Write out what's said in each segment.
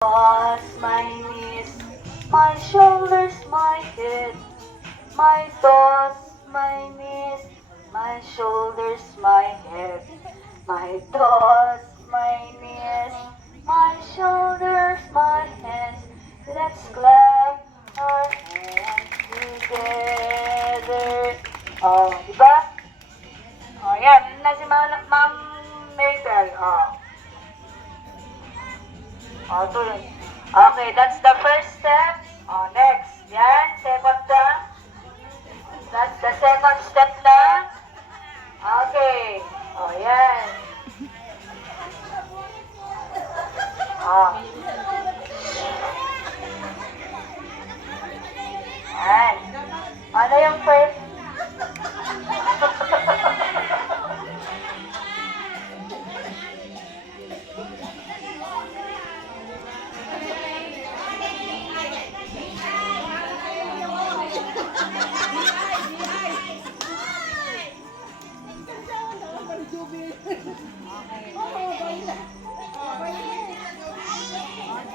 toes, my knees, my shoulders, my head, my toes, my knees, my shoulders, my head, my toes, my knees, my shoulders, my hands. Let's clap our hands together. Oh, diba? Oh, yan. Yun na si Ma'am Mabel. Oh. Oh, tuloy. Okay, that's the first step. Oh, next. Yan, second na. That's the second step na. Okay. Oh, yan. Oh. Yan. Ano yung first?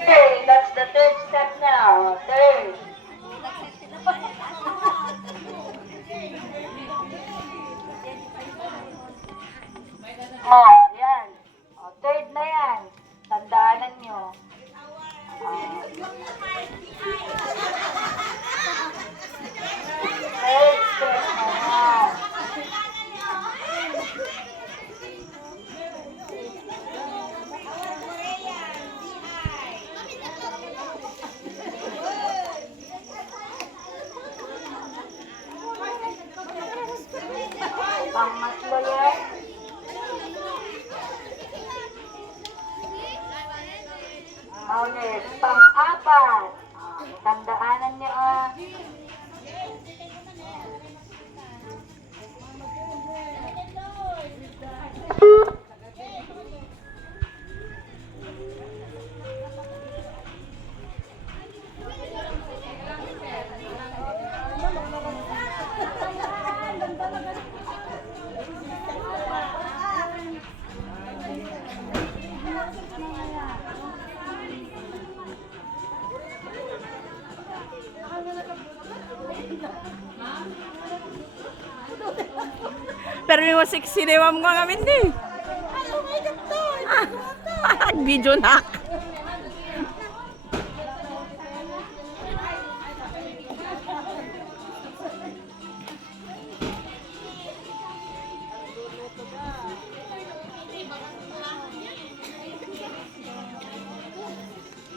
Okay, that's the third step now. Third. Oh, yan. Oh, third na yan. Tandaanan nyo. Third step na yan. Pangatlo yan. Ulit. Pang-apat. Tandaanan nyo Pero yung sexy ni ma'am ko ngamin di. Video nak.